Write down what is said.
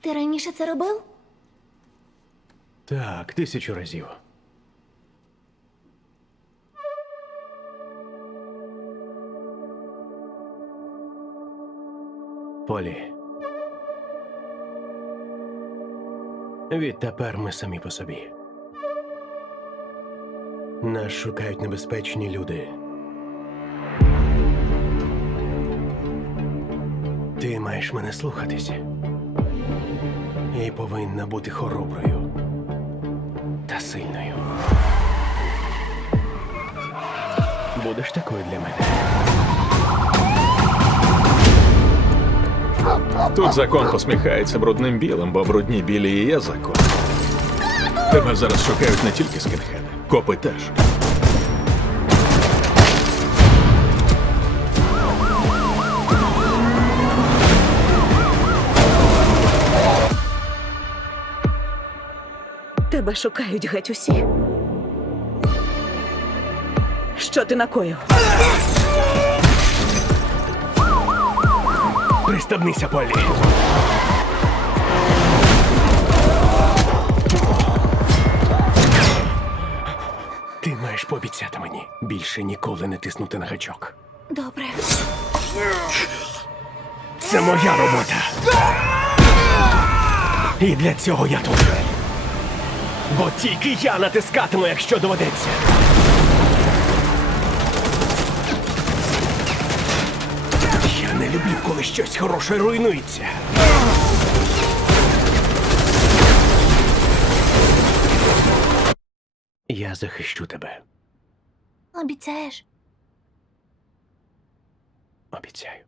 Ти раніше це робив? Так, тисячу разів. Полі. Відтепер ми самі по собі. Нас шукають небезпечні люди. Ти маєш мене слухатись і повинна бути хороброю та сильною. Будеш такою для мене. Тут закон посміхається брудним білим, бо брудні білі і є закон. Тебе зараз шукають не тільки скінхеди, копи теж. Тебе шукають геть усі. Що ти накоїв? Пристебнися, полі. Ти маєш пообіцяти мені більше ніколи не тиснути на гачок. Добре. Це моя робота. І для цього я тут. Бо тільки я натискатиму, якщо доведеться. Я не люблю, коли щось хороше руйнується. Я захищу тебе. Обіцяєш? Обіцяю.